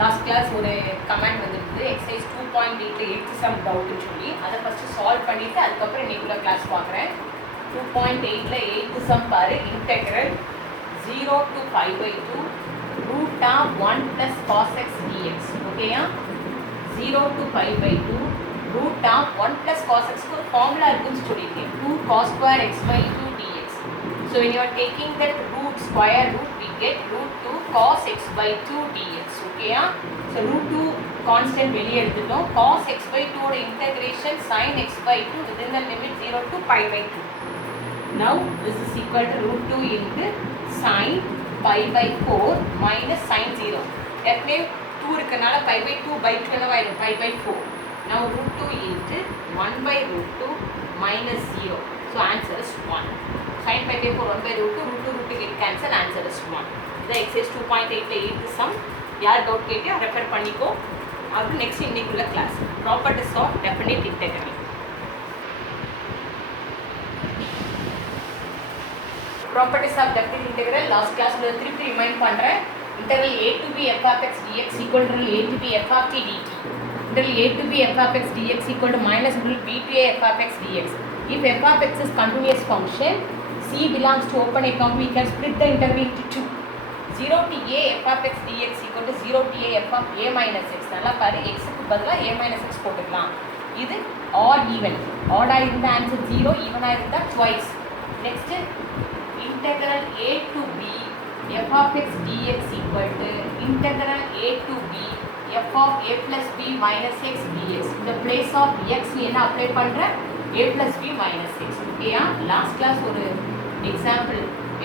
Last class ஒரு comment வந்துருக்குது exercise 2.8 eighth some டவுட்னு சொல்லி அதை ஃபஸ்ட்டு சால்வ் பண்ணிவிட்டு அதுக்கப்புறம் இன்னைக்குள்ள கிளாஸ் பார்க்குறேன். 2.8ல் எயித்து சம் பாரு. Integral 0 to 5/2 root of 1 plus cos x dx. ஓகேயா? 0 to 5/2 root of 1 plus cos x க்கு ஒரு ஃபார்முலா இருக்குன்னு சொல்லியிருக்கேன். 2 cos square x by 2 dx. So when you are taking that root square root, we get root 2 cos x by 2 dx. ஓகேயா? So root 2 constant வெளியே எடுத்துட்டோம். cos x by 2 ஓட integration sin x by 2 within the limit 0 to pi/2. Now this is equal to root 2 into sin pi/4 minus sin 0. ஏற்கனவே 2 இருக்கனால pi/2/2 என்னவாயிடும்? pi/4. Now root 2 into 1 by root 2 minus 0. So answer is 1. Sin pi/4 1 by root 2, root 2 get cancel, answer is 1. The exercise 2.8 8th sum. யார் doubt கேட்டு refer பண்ணிக்கோ. அப்புறம் next இன்னைக்குள்ள class properties of definite integral. Properties of definite integral last கிளாஸ்ல திருப்பி remind பண்றேன். integral a to b f of x dx equal to a to b f of t dt. integral a to b f of x dx equal to minus integral b to a f of x dx. If f of x is continuous function, c belongs to open a curve, we can split the integral into two. 0 to a f of x dx equal to 0 to a f of a minus x. நல்லா பாரு, x க்கு பதிலா a minus x போட்டுக்கலாம். இது odd even. odd ஆ இருந்தா answer 0, even ஆ இருந்தா twice. Next integral a to b f of x dx equal to integral a to b f of a plus b minus x dx. இந்த place of x என்ன apply பண்ற? a plus b minus x. ஓகேயா? Last class ஒரு example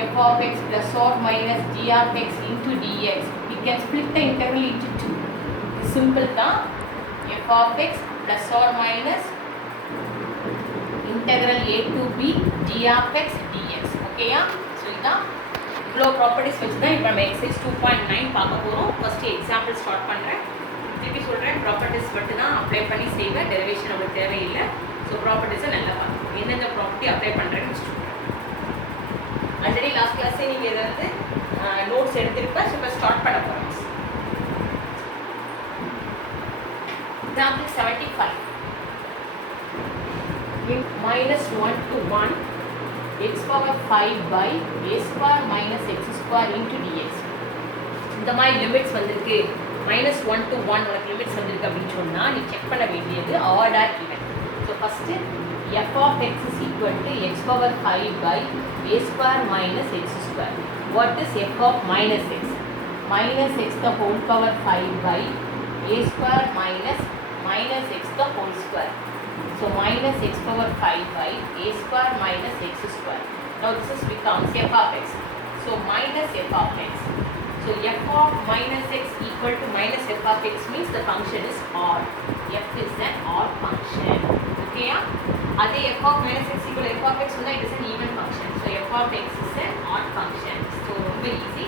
f of x plus or minus g of x into dx. We can split the integral into two. Simple தான். f of x plus or minus integral a to b g of x dx. ஓகேயா? So இதான் இவ்வளோ properties வச்சு தான் இப்போ நம்ம exercise 2.9 பார்க்க போகிறோம். ஃபஸ்ட்டு எக்ஸாம்பிள் ஸ்டார்ட் பண்ணுறேன். திருப்பி சொல்கிறேன், ப்ராப்பர்ட்டிஸ் மட்டும் தான் அப்ளை பண்ணி செய்வேன். டெரிவேஷன் நம்மளுக்கு தேவையில்லை. ஸோ ப்ராப்பர்ட்டிஸை நல்லா பார்க்கணும். எந்தெந்த ப்ராப்பர்ட்டி அப்ளை பண்ணுறேன்னு வச்சுட்டு ஆல்ரெடி லாஸ்ட் கிளாஸே நீங்கள் ஏதாவது நோட்ஸ் எடுத்துருப்பேன். ஸோ இப்போ ஸ்டார்ட் பண்ண போகிறோம். Example 75. minus 1 to 1 x power 5 by a square minus x square into dx. இந்த மாதிரி லிமிட்ஸ் வந்திருக்கு. minus 1 to 1 உனக்கு லிமிட்ஸ் வந்திருக்கு அப்படின்னு சொன்னால் நீ செக் பண்ண வேண்டியது odd or even. So first f of x is equal to x power 5 by a square minus x square. What is f of minus x? Minus x the whole power 5 by a square minus x the whole square. So minus x power 5 by a square minus x square. Now this is becomes f of x. So minus f of x. So f of minus x equal to minus f of x means the function is odd. F is an odd function. Okay? Adhe f of minus x equal to f of x, it is an even function. So f of x is an odd function. So very easy.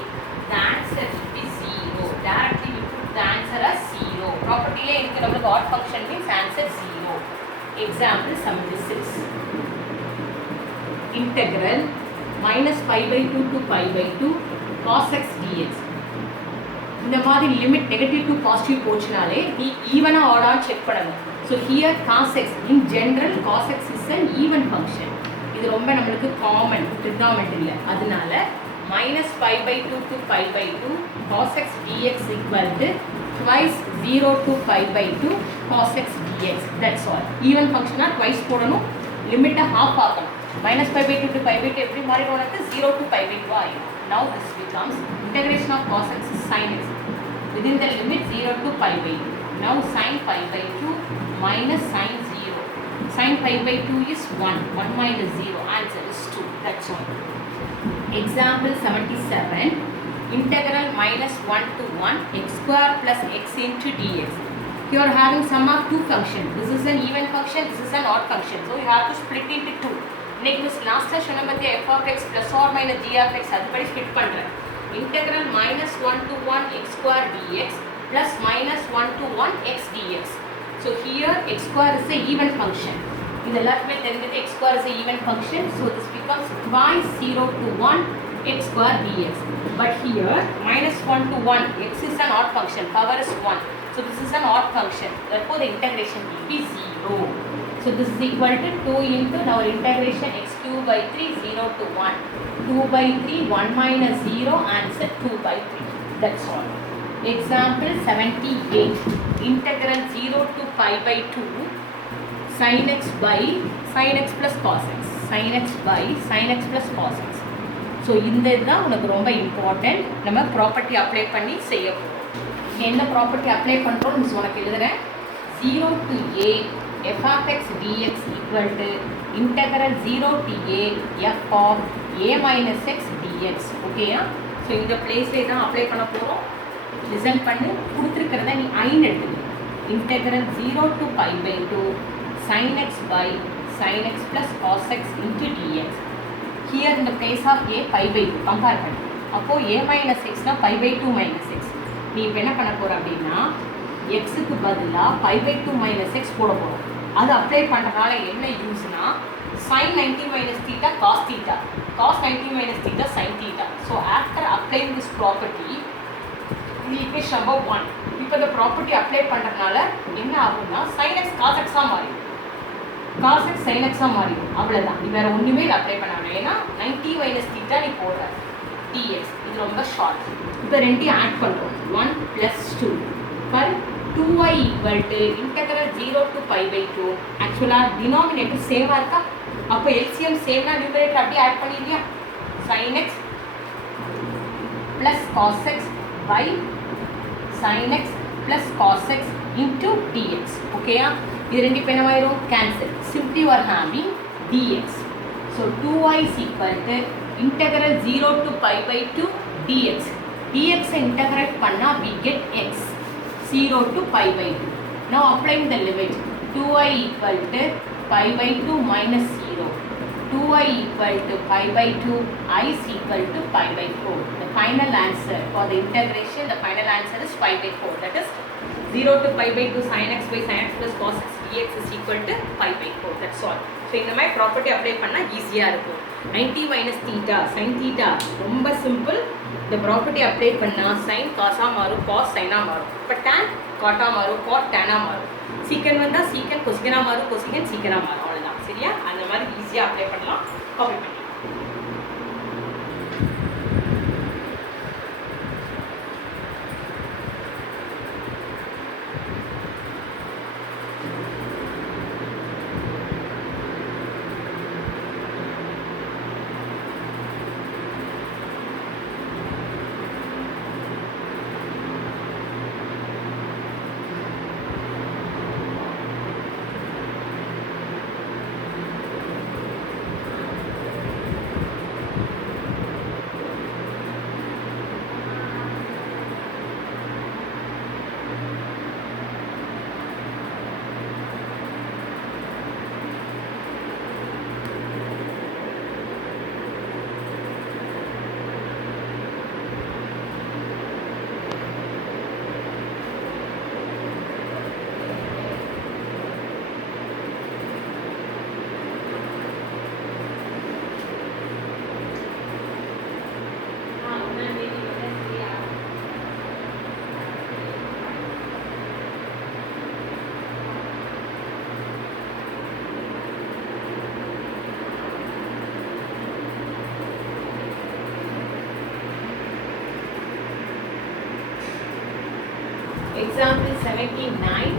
The answer should be 0. Directly we put the answer as 0. Property la irukku namakku odd function means answer 0. Example 76. Integral minus pi/2 to pi/2 cos x dx. இந்த மாதிரி limit negative to positive போச்சுனாலே நீ ஈவனாக ஆடான்னு check பண்ணணும். So here cos x in general cos x is an even function. இது ரொம்ப நம்மளுக்கு common ட்ரிக்னாமெட்ரியில். அதனால minus pi/2 to pi/2 cos x dx equal to twice 0 to pi/2 cos x dx. That's all. Even ஃபங்க்ஷனாக twice போடணும். லிமிட்டை half ஆகணும். minus pi/2 to pi/2 எப்படி மாறி உனக்கு 0 to pi/2 ஆகிடும். Now this becomes integration of cos x is sin x within the limit 0 to pi/2. Now sin pi/2 minus sin 0. Sin pi/2 is 1. 1 minus 0. Answer is 2. That's all. Example 77. Integral minus 1 to 1 x square plus x into dx. You are having sum of two functions. This is an even function. This is an odd function. So you have to split into two. Next last சொன்ன பத்தியா f of x plus or minus g of x அதுபடி split பண்றேன். Integral minus 1 to 1 x square dx plus minus 1 to 1 x dx. So here x square is a even function. இது எல்லாருமே தெரிஞ்சது x square is a even function. So this becomes twice 0 to 1 x square dx. But here minus 1 to 1, x is an odd function, power is 1. So this is an odd function, therefore the integration will be 0. So this is equal to 2 into our integration x cube by 3, 0 to 1. 2 by 3, 1 minus 0, answer 2 by 3. That's all. Example 78. Integral 0 to pi by 2 sin x by sin x plus cos x. Sin x by sin x plus cos x. So இந்த இதுதான் உனக்கு ரொம்ப important. நம்ம property apply பண்ணி செய்ய போகிறோம். என்ன property apply பண்ணுறோம் மிஸ் உனக்கு எழுதுகிறேன். 0 to a f of x dx equal to integral 0 to a f of a minus x dx. ஓகேயா? ஸோ இந்த பிளேஸ்லேயே தான் அப்ளை பண்ண போகிறோம். லிசன் பண்ணு. கொடுத்துருக்கிறத நீ ஐன்னு எடுத்துக்க. integral 0 to pi by 2 sin x by sin x plus cos x into dx. Here in the place of a pi by 2 compare பண்ணு. அப்போ a minus x னா pi by 2 minus x. நீ இப்போ என்ன பண்ண போகிற அப்படின்னா எக்ஸுக்கு பதிலாக pi by 2 minus x போட போகிறோம். அது அப்ளை பண்ணுறதுனால என்ன யூஸ்னா sin 90 minus theta cos theta, cos 90 minus theta sin theta. So after applying this property, இது equation number 1. இப்போ இந்த ப்ராப்பர்ட்டி அப்ளை பண்ணுறதுனால என்ன ஆகும்னா sin x cos x மாறிடும், cos x sin x மாறிடும். அவ்வளோதான். நீ வேறு ஒன்றுமே இதை அப்ளை பண்ண வேண்டாம். ஏன்னா 90 minus theta நீ போடுற dx. இது ரொம்ப ஷார்ட். இப்போ ரெண்டையும் ஆட் பண்ணுறோம். 1 plus 2 for 2y equal to integral 0 to pi by 2. ஆக்சுவலாக டினாமினேட்டர் சேவாக இருக்கா? அப்போ எல்சிஎம் சேம்னா நியூமரேட்டர் அப்படியே add பண்ணிடுறியா? sin x plus cos x by sin x plus cos x into dx. ஓகேயா? இது ரெண்டு இப்போ என்னவாயிரும்? Cancel. Simply you are having dx. So 2y is equal to integral 0 to pi by 2 dx. dx integrate பண்ணா we get x 0 to pi by 2. Now applying the limit. 2y equal to pi by 2 minus 0. 2y equal to pi by 2, I is equal to pi by 4. The final answer for the integration, the final answer is pi by 4. That is 0 to pi by 2 sin x by sin x plus cos x dx is equal to pi by 4. That's all. So இந்த மாதிரி property apply பண்ணால் ஈஸியாக இருக்கும். 90 minus theta sin theta ரொம்ப simple. இந்த property apply பண்ணால் sin காஸாக மாறும், cos சைனாக மாறும். இப்போ tan காட்டாக மாறும், cot டேனாக மாறும். சீக்கன் வந்தால் சீக்கன் கொசிகனாக மாறும், கொசிகன் சீக்கனாக மாறும். அவ்வளோதான். சரியா? அந்த மாதிரி ஈஸியாக அப்ளை பண்ணலாம். காப்பி பண்ணலாம். Example 79.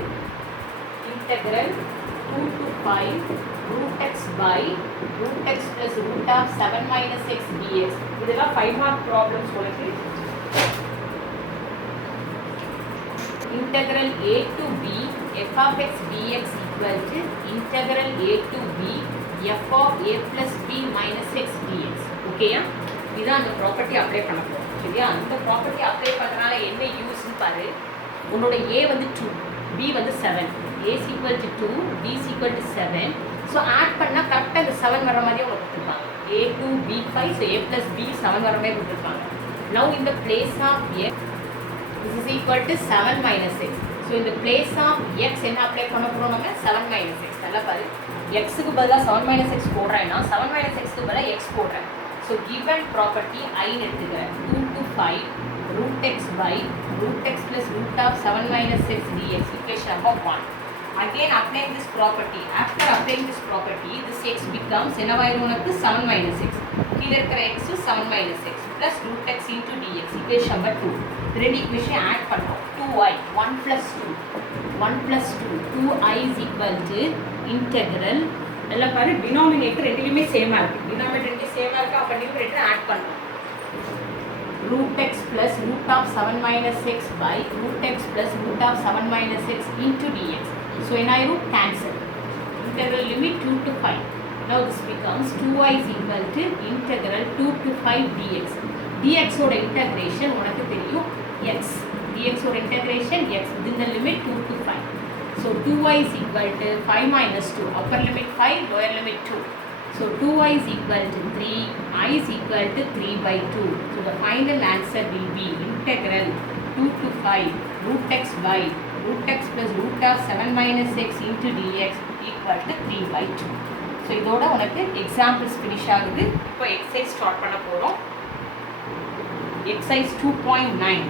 Integral 2 to 5 root x by root x plus root of 7 minus x dx. இதெல்லாம் 5 mark problems உங்களுக்கு. Integral a to b f of x dx equal to integral a to b f of a plus b minus x dx. ஓகேயா? இதான் அந்த property apply பண்ண போகிறோம். சரியா? அந்த property apply பண்ணுறதுனால என்ன யூஸ்ன்னு பாரு. உன்னோட a வந்து 2, b வந்து 7. a is equal to 2, b is equal to 7. So add பண்ணால் கரெக்டாக இந்த 7 வர மாதிரியே உங்களுக்கு கொடுத்துருப்பாங்க. a 2 b 5, so a plus b 7 வர மாதிரி கொடுத்துருப்பாங்க. Now in the place of x, this is equal to 7 minus x. So இந்த place of x என்ன அப்ளை பண்ண போகிறோம் நம்ம? 7 minus x. நல்லா பாரு. எக்ஸுக்கு பதிலாக 7 minus x போடுறேன்னா 7 minus xக்கு பதிலாக x போடுறேன். ஸோ given property I எடுத்துக்கிறேன் 2 to 5 root x by root x plus root of 7 minus x dx equation number 1. Again applying this property. After applying this property, this x becomes என்னவாயிரும் உனக்கு 7 minus x. கீழே இருக்கிற x 7 minus x plus root x into dx equation number 2. ரெண்டு equation add பண்ணுவோம். 2i 1 plus 2 2i is equal to integral எல்லாம் பாரு denominator ரெண்டுலயுமே சேமா இருக்கு. denominator ரெண்டு சேமா இருக்கு அப்ப numerator add பண்ணுவோம். root x plus root of 7 minus x by root x plus root of 7 minus x into dx. So when I root cancel, integral limit 2 to 5. Now this becomes 2i is equal to integral 2 to 5 dx. dx ஓட integration உனக்கு தெரியும் x. dx ஓட integration x within the limit 2 to 5. So 2i is equal to 5 minus 2. Upper limit 5, lower limit 2. So 2i is equal to 3, I is equal to 3 by 2. So the final answer will be integral 2 to 5 root x by root x plus root of 7 minus x into dx equal to 3 by 2. So இதோட உனக்கு examples finish ஆகுது. இப்போ exercise start பண்ண போறோம். Exercise 2.9.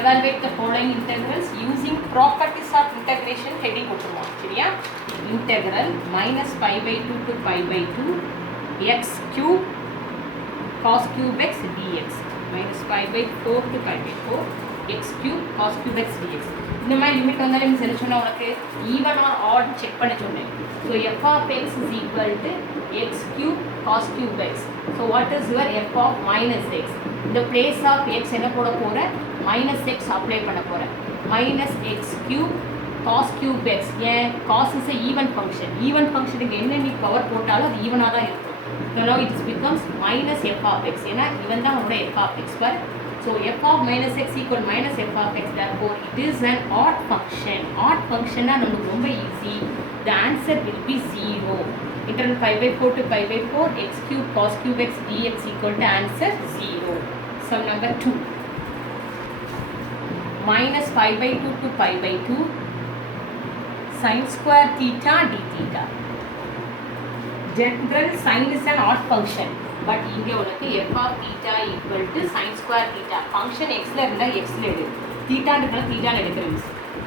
Evaluate the following integrals using properties of integration heading போட்டுருவோம். சரியா? Integral minus pi by 2 to pi by 2 x cube cos cube x dx minus pi by 4 to pi by 4 x cube cos cube x dx. இந்த மாதிரி limit வந்தாலே நீ என்ன சொன்னா உனக்கு even our add check பண்ண சொன்னேன். So f of x is equal to x cube cos cube x. So what is your f of minus x? The place of x என்ன போட போற minus x apply பண்ண போற minus x cube cos cube x. ஏன் cos is a even function. Even functionக்கு என்ன நீ power போட்டாலும் அது ஈவனா தான் இருக்கும். So now it becomes minus f of x. ஏன்னா இவன் தான் உன்னோட f of x bar. So f of minus x equal minus f of x. Therefore it is an odd function. Odd function na நமக்கு ரொம்ப easy. The answer will be 0. Integral pi by 4 to pi by 4 x cube cos cube x dx equal to answer 0. Sum number 2. Minus pi by 2 to pi by 2 sin square theta d theta. General sin is an odd function. But இங்கே உனக்கு f of theta equal to sin square theta. Function xல இருந்தா xல எடு. theta ன்றதுனால theta ல எடுக்கிறேன்.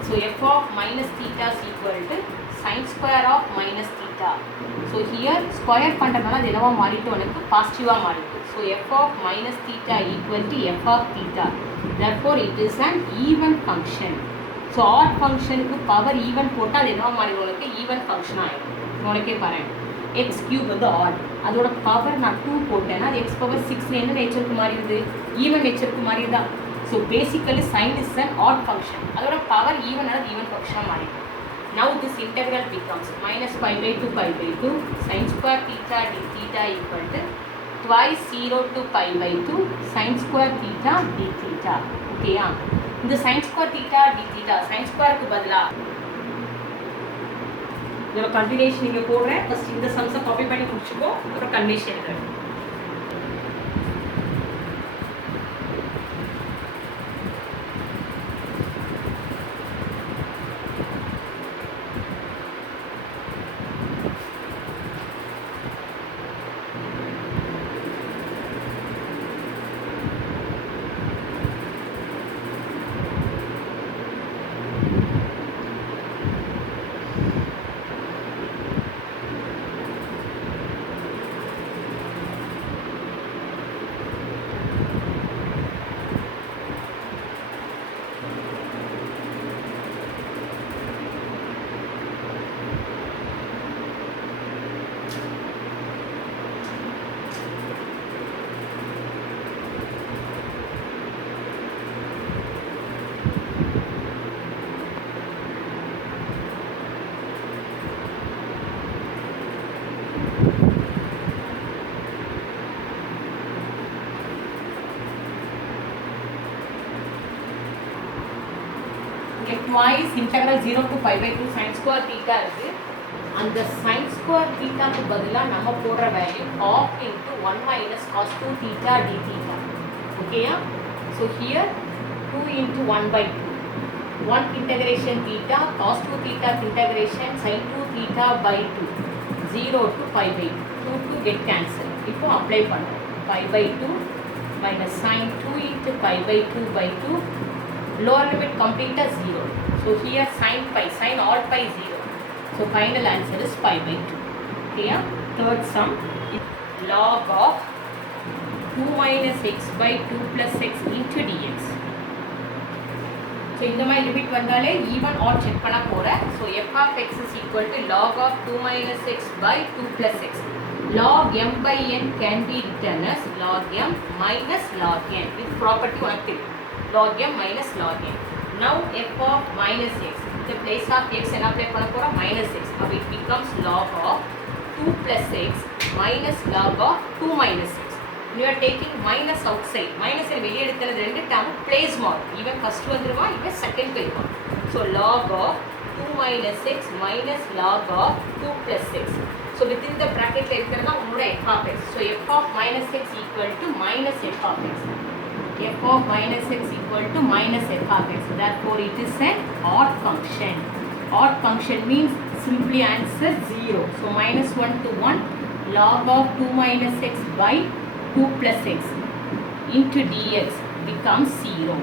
So f of minus theta is equal to sin square of minus theta. So here square பண்றதுனால அது என்னவா மாறிட்டு உனக்கு பாசிட்டிவா மாறிட்டு. So f of minus theta equal to f of theta. Therefore it is an even function. So odd functionக்கு power even போட்டா அது என்னவா மாறிடும் உனக்கு even function ஆயிடும். உனக்கே பாருங்க x cube வந்து odd. அதோட பவர் நான் 2 போட்டேன்னா அது x power 6 என்ன நேச்சருக்கு மாறிடுது even நேச்சருக்கு மாறிடுதா. So basically sin is an odd function. அதோட பவர் even ஆனது even function மாறிடும். Now this integral becomes minus pi by 2 pi by 2 sin square theta d theta equal to twice 0 to pi by 2 sin square theta d theta. Okay யா இந்த sin square theta d theta sin square க்கு பதிலா இதோட continuation இங்க போடுறேன். First இந்த சம்ஸை copy பண்ணி முடிச்சுக்கோ, அப்புறம் continuation எழுதுறேன். twice integral 0 to pi by 2 sin square theta இருக்கு. அந்த sin square theta க்கு பதிலா நம்ம போடுற value half into 1 minus cos 2 theta d theta. Okay? So here 2 into 1 by 2. 1 integration theta cos 2 theta integration sin 2 theta by 2. 0 to pi by 2. 2 get cancel. இப்போ apply பண்ணுவோம். Pi by 2 minus sin 2 into pi by 2 by 2. Lower limit complete as 0. So here sin pi, sin all pi 0. So final answer is pi by 2. Okay, third sum, log of 2 minus x by 2 plus x into dx. So இந்த மாதிரி limit வந்தாலே even add check பண்ண போகிறேன். So f of x is equal to log of 2 minus x by 2 plus x. Log m by n can be written as log m minus log n. This property உனக்கு தெரியும். Log m minus log n. Now f of minus x. The place of x என்ன apply பண்ண போகிறோம்? Minus x. So it becomes log of 2 plus x minus log of 2 minus x. You are taking minus outside. Minus வெளியே எடுக்கிறது ரெண்டு term place மாறும். இவன் first வந்துருவா, இவன் செகண்ட் போயிருவான். So log of 2 minus x minus log of 2 plus x. So within the ப்ராக்கெட்டில் இருக்கிறது தான் உங்களோட f of x. So f of minus x equal to minus f of x. f of minus x equal to minus f of x. Therefore, it is an odd function. Odd function means simply answer 0. So minus 1 to 1 log of 2 minus x by 2 plus x into dx becomes 0.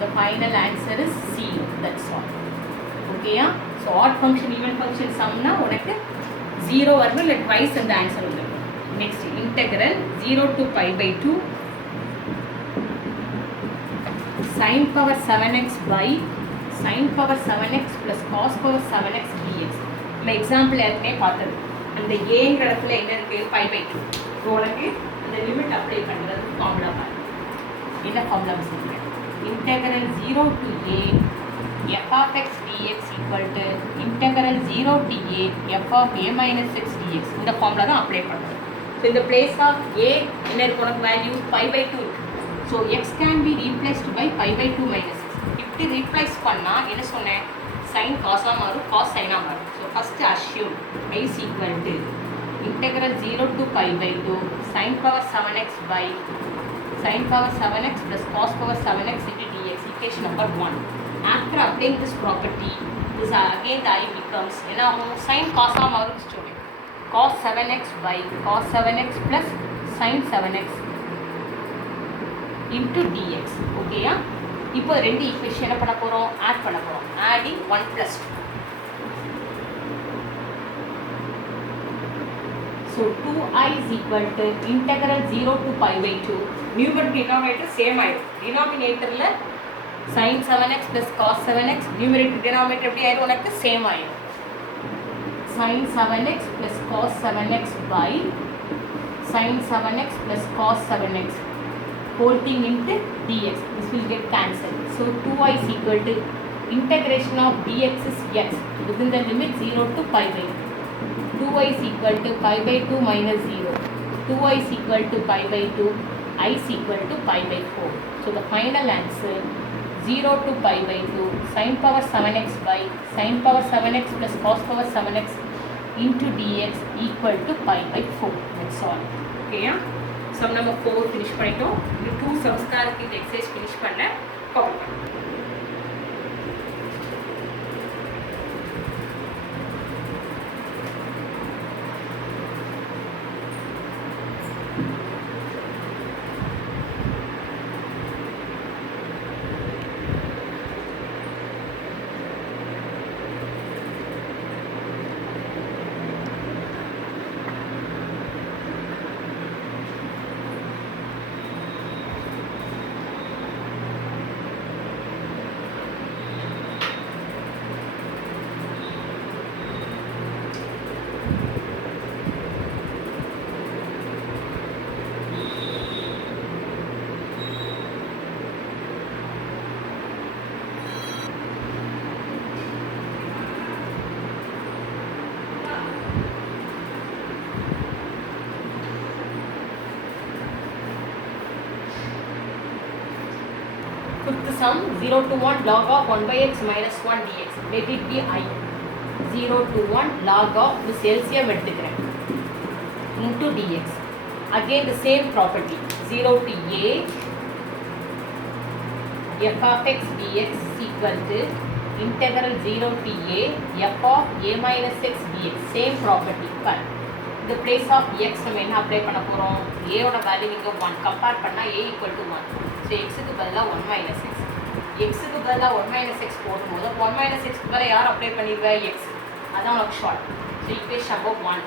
The final answer is 0. That's all. Okay, yeah? So odd function, even function sum na unakku 0 varum illa twice and the answer undu. Next integral 0 to pi by 2 sin power 7x by sin power 7x plus cos power 7x dx. நம்ம example ஏற்கனவே பார்த்தது. அந்த ஏங்கிற இடத்துல என்ன இருக்கு? pi by 2. So உனக்கு அந்த லிமிட் அப்ளை பண்ணுறது ஃபார்முலா பாருங்க. என்ன ஃபார்முலா சொல்லுங்க? Integral 0 to a f of x dx equal to integral 0 to a f of a minus x dx. இந்த ஃபார்முலா தான் அப்ளை பண்ணுறோம். ஸோ இந்த பிளேஸ் ஆஃப் a என்ன இருக்கு? உனக்கு வேல்யூ pi by 2 இருக்கு. So x can be replaced by pi by 2 minus x. இப்படி replace பண்ணால் என்ன சொன்னேன்? sin cos-ஆக மாறும், cos sin-ஆக மாறும். So first assume y is equal to integral 0 to pi by 2 sin power 7x by sin power 7x plus cos power 7x into dx. Equation number 1. After applying this property, this again the I becomes என்ன ஆகும்? sin cos-ஆக மாறும் student. cos 7x by cos 7x plus sin 7x into dx. ஓகேயா? இப்போ ரெண்டு equation என்ன பண்ண போகிறோம்? Add பண்ண போகிறோம். Adding 1 plus 2. So 2i is equal to integral 0 to pi by 2. Numerator denominator same ஆயிடும். Denominatorல sin 7x plus cos 7x. Numerator denominator எப்படி ஆயிடும்? உனக்கு சேம் ஆயிடும். sin 7x plus cos 7x by sin 7x plus cos 7x whole thing into dx. This will get cancelled. So 2i is equal to integration of dx is x within the limit 0 to pi by 2. 2i is equal to pi by 2 minus 0. 2i is equal to pi by 2. I is equal to pi by 4. So the final answer 0 to pi by 2 sin power 7x by sin power 7x plus cos power 7x into dx equal to pi by 4. That's all. Okay, yeah? Sum number 4 finish பண்ணிட்டோம். இந்த 2 sums தான் இருக்கு. இந்த exercise finish பண்ண copy பண்ணுங்க. Fifth sum 0 to 1 log of 1 by x minus 1 dx. Let it be I. 0 to 1 log of this LCM எடுத்துக்கிறேன் into dx. Again the same property. 0 to a f of x dx is equal to integral 0 to a f of a minus x dx. Same property. But the place of x நம்ம என்ன apply பண்ண போகிறோம்? a ஓட value இங்கே 1 compare பண்ணால் a equal to 1. So எக்ஸுக்கு பதிலாக 1 minus x. எக்ஸுக்கு பதிலாக 1 minus x போடும்போது 1 minus x பதிலாக யார் அப்ளை பண்ணிடுவேன்? x. அதான் உனக்கு short. So equation number 1.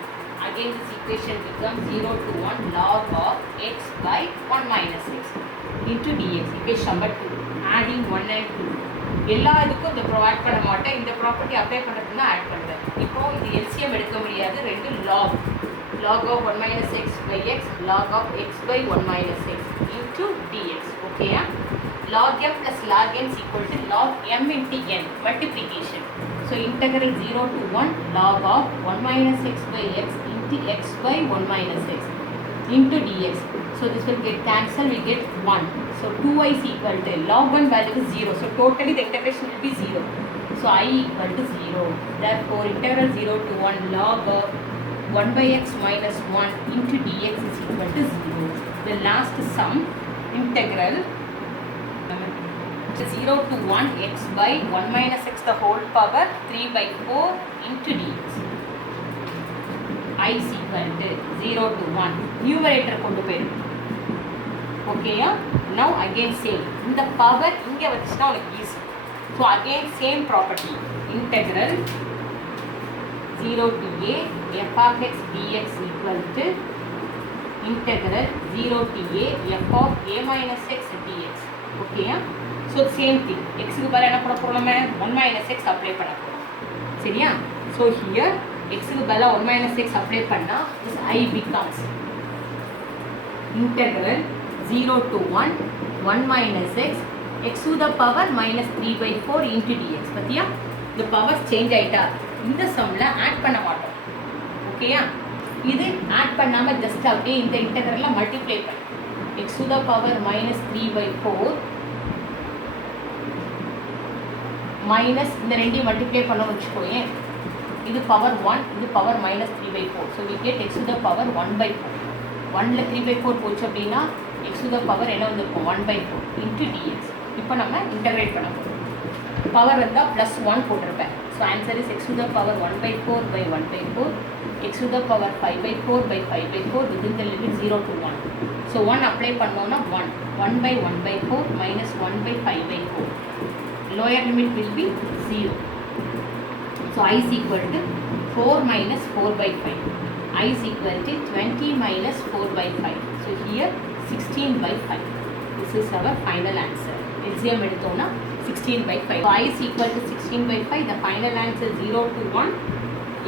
Again this equation becomes 0 to 1 log of x by 1 minus x into dx. Equation number 2. Adding 1 and 2. எல்லா இதுக்கும் இந்த ப்ரொவைட் பண்ண மாட்டேன். இந்த ப்ராப்பர்ட்டி அப்ளை பண்ணுறதுன்னா ஆட் பண்ணுவேன். இப்போது இது எல்சிஎம் எடுக்க முடியாது. ரெண்டு log of 1 minus x by x, log of x by 1 minus x into dx. Okay, log m plus log n is equal to log m into n, multiplication. So integral 0 to 1 log of 1 minus x by x into x by 1 minus x into dx. So this will get cancelled, we get 1. So 2i is equal to log 1 value is 0. So totally the integration will be 0. So I equal to 0. Therefore integral 0 to 1 log of 1 by x minus 1 into dx is equal to 0. The last sum integral 0 to 1 x by 1 minus x the whole power 3 by 4 into dx. I is equal to 0 to 1. Numerator கொண்டு போயிடும். Okay, now again same. இந்த power இங்கே வச்சுனா உனக்கு easy. So again same property. Integral 0 to a f of x dx equal to integral 0 to a f of a minus x dx. Okay, so same thing. x க்கு பதிலா என்ன பண்ண போறோம்? நம்ம 1 minus x அப்ளை பண்ண போறோம். சரியா? So here x க்கு பதிலா 1 minus x அப்ளை பண்ணா this I becomes integral 0 to 1 1 minus x x to the power minus 3 by 4 into dx. பத்தியா? the powers change ஆயிட்டா இந்த சம்ல ஆட் பண்ண மாட்டோம். ஓகேயா? இது ஆட் பண்ணாம ஜஸ்ட் அப்படியே இந்த இன்டெகிரல்ல மல்டிப்ளை பண்ணு. x to the power minus 3 by 4 minus இந்த ரெண்டையும் மல்டிப்ளை பண்ணோம்னு வச்சுக்கோங்க. இது பவர் 1 இது power minus 3 by 4. so we get x to the power 1 by 4. 1ல 3 by 4 போச்சு அப்படின்னா x to the power என்ன வந்திருக்கும்? 1 by 4 into dx. இப்போ நம்ம இன்டகிரேட் பண்ண போறோம். பவர் இருந்தால் ப்ளஸ் 1 போட்டிருப்பேன். So answer is X to the power 1 by 4 by 1 by 4 X to the power 5 by 4 by 5 by 4 within the limit 0 to 1. So 1 apply பண்ணோன்னா 1 by 1 by 4 minus 1 by 5 by 4. Lower limit will be 0. So I is equal to 4 minus 4 by 5. I is equal to 20 minus 4 by 5. So here 16 by 5. This is our final answer. LCM எடுத்தோம்னா 16 by 5. So I is equal to 16 by 5. The final answer 0 to 1.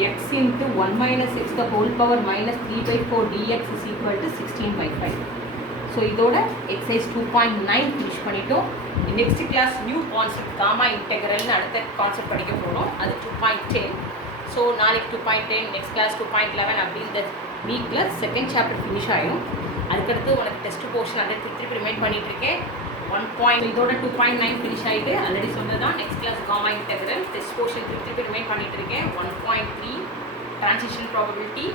X into 1 minus x the whole power minus 3 by 4 dx is equal to 16 by 5. So இதோட exercise 2.9 finish பண்ணிட்டோம். Next class new concept gamma integral னு அடுத்த concept படிக்க போறோம். அது 2.10. So நாளைக்கு 2.10 next class 2.11 அப்படி இந்த வீக்ல செகண்ட் சாப்டர் ஃபினிஷ் ஆயிடும். அதுக்கடுத்து உனக்கு டெஸ்ட் போர்ஷன் அதை திருப்பி ரிமைண்ட் பண்ணிட்டு இருக்கேன். 1. இதோட 2.9 ஃபினிஷ் ஆயிட்டு ஆல்ரெடி சொன்னதான். Next class gamma integral test portion திருப்பி ரிமைண்ட் பண்ணிட்டு இருக்கேன். 1.3 transition probability.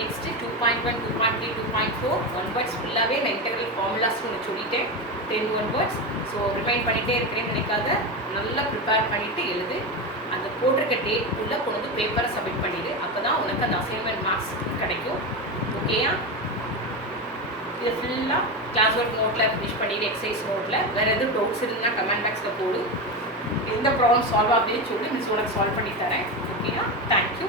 Next 2.1 2.3 2.4 one words ஃபுல்லாகவே நான் இன்டெகிரல் ஃபார்முலாஸ் ஒன்று சொல்லிட்டேன். 10 ஒன் வேர்ட்ஸ். ஸோ ரிமைண்ட் பண்ணிகிட்டே இருக்கிறேன்னு நினைக்காத, நல்லா ப்ரிப்பேர் பண்ணிவிட்டு எழுது. அந்த போட்டிருக்க டேட்டுக்குள்ளே கொண்டு வந்து பேப்பரை சப்மிட் பண்ணிடு. அப்போ தான் உனக்கு அந்த அசைன்மெண்ட் மார்க்ஸ் கிடைக்கும். ஓகேயா? இதை ஃபுல்லாக கிளாஸ் ஒர்க் நோட்டில் ஃபினிஷ் பண்ணிடு. எக்ஸசைஸ் நோட்டில் வேறு எதுவும் டவுட்ஸ் இருந்தா கமெண்ட் பாக்ஸில் போடு. எந்த ப்ராப்ளம் சால்வ் ஆகுதுன்னு சொல்லி மிஸ் உனக்கு சால்வ் பண்ணி தரேன். ஓகேயா? தேங்க்யூ.